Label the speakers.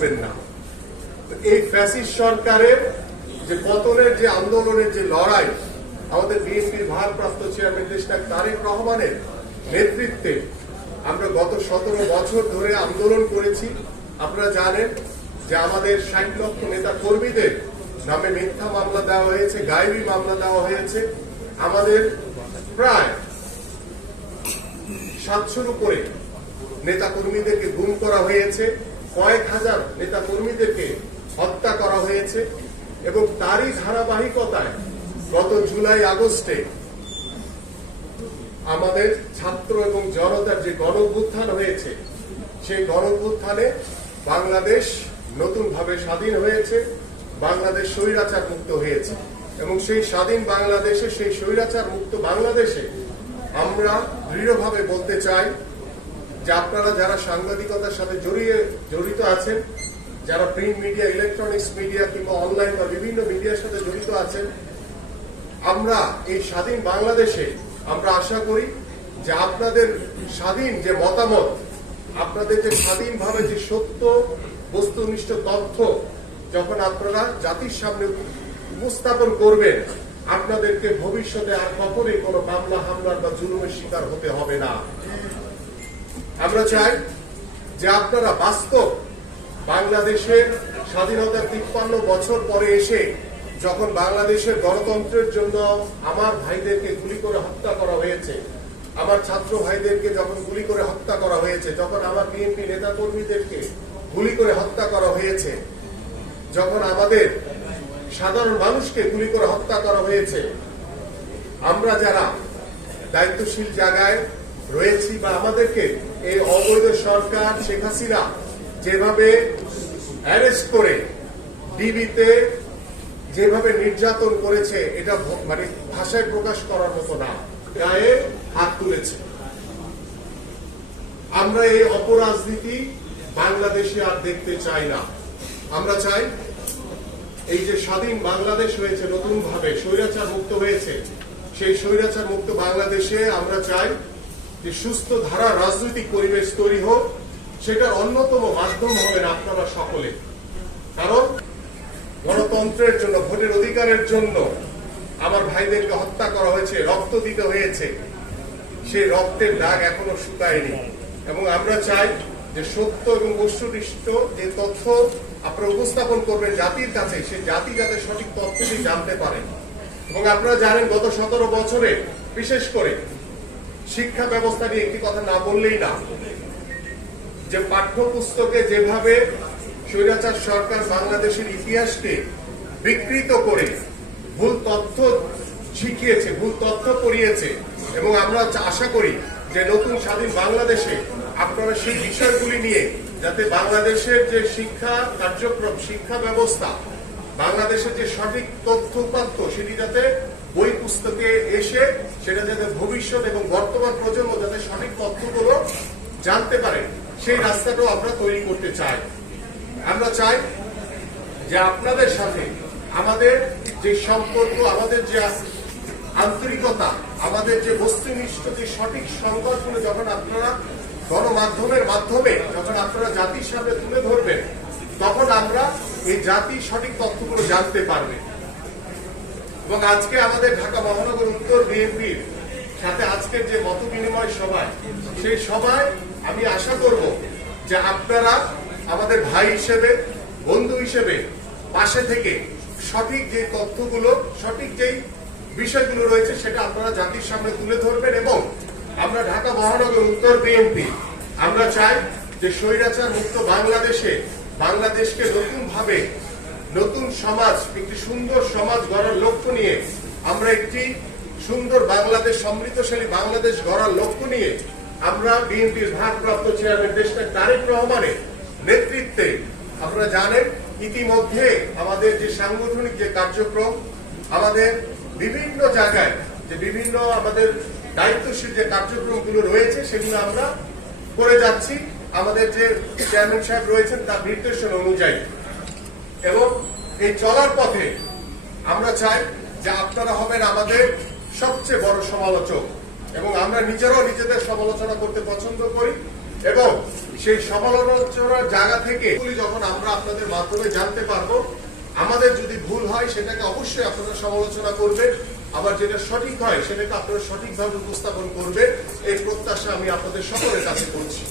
Speaker 1: করবেন না। এই ফ্যাসিস্ট সরকারের যে পতনের যে আন্দোলনের যে লড়াই, আমাদের বিএনপির ভারপ্রাপ্ত চেয়ারম্যান দেশনায়ক তারেক রহমানের নেতৃত্বে আমরা গত সতেরো বছর ধরে আন্দোলন করেছি। আপনারা জানেন যে আমাদের ষাট লক্ষ নেতা কর্মীদের নামে মিথ্যা মামলা দেওয়া হয়েছে, গায়েবী মামলা দেওয়া হয়েছে। আমাদের প্রায় সাতশোর উপরে নেতা কর্মীদেরকে গুম করা হয়েছে। কয়েক হাজার নেতা কর্মীদেরকে হত্যা করা হয়েছে এবং তারই ধারাবাহিকতায় গত জুলাই আগস্টে আমাদের ছাত্র এবং জনতার যে গণ অভ্যুত্থান হয়েছে, সেই গণ অভ্যুত্থানে বাংলাদেশ নতুনভাবে স্বাধীন হয়েছে, বাংলাদেশ স্বৈরাচার মুক্ত হয়েছে এবং সেই স্বাধীন বাংলাদেশে, সেই স্বৈরাচার মুক্ত বাংলাদেশে আমরা দৃঢ়ভাবে বলতে চাই যে আপনারা যারা সাংবাদিকতার সাথে জড়িয়ে জড়িত আছেন, যারা প্রিন্ট মিডিয়া ইলেকট্রনিক্স মিডিয়া কিংবা অনলাইন বা বিভিন্ন মিডিয়ার সাথে জড়িত আছেন, আমরা এই স্বাধীন বাংলাদেশে আমরা আশা করি যে আপনাদের স্বাধীন যে মতামত, আপনাদের যে স্বাধীনভাবে যে সত্য, বস্তুনিষ্ঠ তথ্য যখন আপনারা জাতির সামনে উপস্থাপন করবেন, আপনাদেরকে ভবিষ্যতে আর কখনোই কোনো মামলা, হামলার বা জুলুমের শিকার হতে হবে না। আমরা চাই যে আপনারা বাস্তব বাংলাদেশের স্বাধীনতার তিপ্পান্ন বছর পরে এসে যখন বাংলাদেশের গণতন্ত্রের জন্য আমার ভাইদেরকে গুলি করে হত্যা করা হয়েছে, আমার ছাত্র ভাইদেরকে যখন গুলি করে হত্যা করা হয়েছে, যখন আমার বিএনপি নেতা কর্মীদেরকে গুলি করে হত্যা করা হয়েছে, যখন আমাদের সাধারণ মানুষকে গুলি করে হত্যা করা হয়েছে, আমরা যারা দায়িত্বশীল জায়গায় রয়েছি বা আমাদেরকে এই অবৈধ সরকার শেখ হাসিনা যেভাবে অ্যারেস্ট করে ডিবিতে যেভাবে নির্যাতন করেছে, এটা মানে ভাষায় প্রকাশ করার মতো না, গায়ে হাত তুলেছে। আমরা এই অপরাজনীতি বাংলাদেশে আর দেখতে চাই না। আমরা চাই এই যে স্বাধীন বাংলাদেশ হয়েছে নতুন ভাবে স্বৈরাচার মুক্ত হয়েছে, সেই স্বৈরাচার মুক্ত বাংলাদেশে আমরা চাই যে সুস্থ ধারা রাজনৈতিক পরিবেশ তৈরি হোক, সেটার অন্যতম মাধ্যম হবেন আপনারা সকলে। কারণ গণতন্ত্রের জন্য, ভোটের অধিকারের জন্য আমার ভাইদেরকে হত্যা করা হয়েছে, রক্ত দিতে হয়েছে। সেই রক্তের দাগ এখনও শুকায়নি। এবং আমরা চাই যে সত্য এবং বস্তুনিষ্ঠ যে তথ্য আপনারা উপস্থাপন করবেন জাতির কাছে, সেই জাতি যাতে সঠিক তথ্যটি জানতে পারে। এবং আপনারা জানেন, গত সতেরো বছরে, বিশেষ করে শিক্ষা ব্যবস্থা নিয়ে একটি কথা না বললেই না। যে পাঠ্যপুস্তকে যেভাবে স্বৈরাচার সরকার বাংলাদেশের ইতিহাসকে বিকৃত করে ভুল তথ্য শিখিয়েছে ভুল তথ্য পড়িয়েছে, এবং আমরা আশা করি যে নতুন স্বাধীন বাংলাদেশে আপনারা সেই বিষয়গুলি নিয়ে যাতে বাংলাদেশের যে শিক্ষা কার্যক্রম, শিক্ষা ব্যবস্থা, বাংলাদেশের যে সঠিক তথ্য উপাত্ত, সেটি যাতে পুস্তকে এসে সেটা যাতে ভবিষ্যৎ এবং বর্তমান প্রজন্ম যাতে সঠিক তথ্যগুলো জানতে পারে, সেই রাস্তাটাও আমরা তৈরি করতে চাই। আমরা চাই যে আপনাদের সাথে আমাদের যে সম্পর্ক, আমাদের যে আন্তরিকতা, আমাদের যে বস্তুনিষ্ঠ, যে সঠিক সংকল্পগুলো যখন আপনারা গণমাধ্যমের মাধ্যমে যখন আপনারা জাতির সামনে তুলে ধরবেন, তখন আমরা এই জাতি সঠিক তথ্যগুলো জানতে পারবে। এবং আজকে আমাদের ঢাকা মহানগর উত্তর বিএনপির সাথে আজকের যে মত বিনিময় সভায়, সেই সভায় আমি আশা করব যে আপনারা আমাদের ভাই হিসেবে, বন্ধু হিসেবে পাশে থেকে সঠিক যে তথ্যগুলো, সঠিক যেই বিষয়গুলো রয়েছে সেটা আপনারা জাতির সামনে তুলে ধরবেন এবং আমরা ঢাকা মহানগর উত্তর বিএনপি, আমরা চাই যে স্বৈরাচার মুক্ত বাংলাদেশে বাংলাদেশকে নতুন ভাবে নতুন সমাজ, একটি সুন্দর সমাজ গড়ার একটি সুন্দর বাংলাদেশ, সমৃদ্ধশালী বাংলাদেশ গড়ার লক্ষ্য নিয়ে আমরা বিএনপির ভারপ্রাপ্ত চেয়ারম্যান দেশটা তারেক রহমানের নেতৃত্বে আপনারা জানেন, ইতিমধ্যে আমাদের যে সাংগঠনিক যে কার্যক্রম, আমাদের বিভিন্ন জায়গায় যে বিভিন্ন আমাদের দায়িত্বশীল যে কার্যক্রমগুলো রয়েছে সেগুলো আমরা করে যাচ্ছি। আমাদের যে চেয়ারম্যান সাহেব রয়েছেন তার নির্দেশনা অনুযায়ী। এবং এই চলার পথে আমরা চাই যে আপনারা হবেন আমাদের সবচেয়ে বড় সমালোচক। এবং আমরা নিজেরাও নিজেদের সমালোচনা করতে পছন্দ করি। এবং সেই সমালোচনার জায়গা থেকে যখন আমরা আপনাদের মাধ্যমে জানতে পারব, আমাদের যদি ভুল হয়, সেটাকে অবশ্যই আপনারা সমালোচনা করবেন। আবার যেটা সঠিক হয়, সেটাকে আপনারা সঠিকভাবে উপস্থাপন করবে এই প্রত্যাশা আমি আপনাদের সকলের কাছে করছি।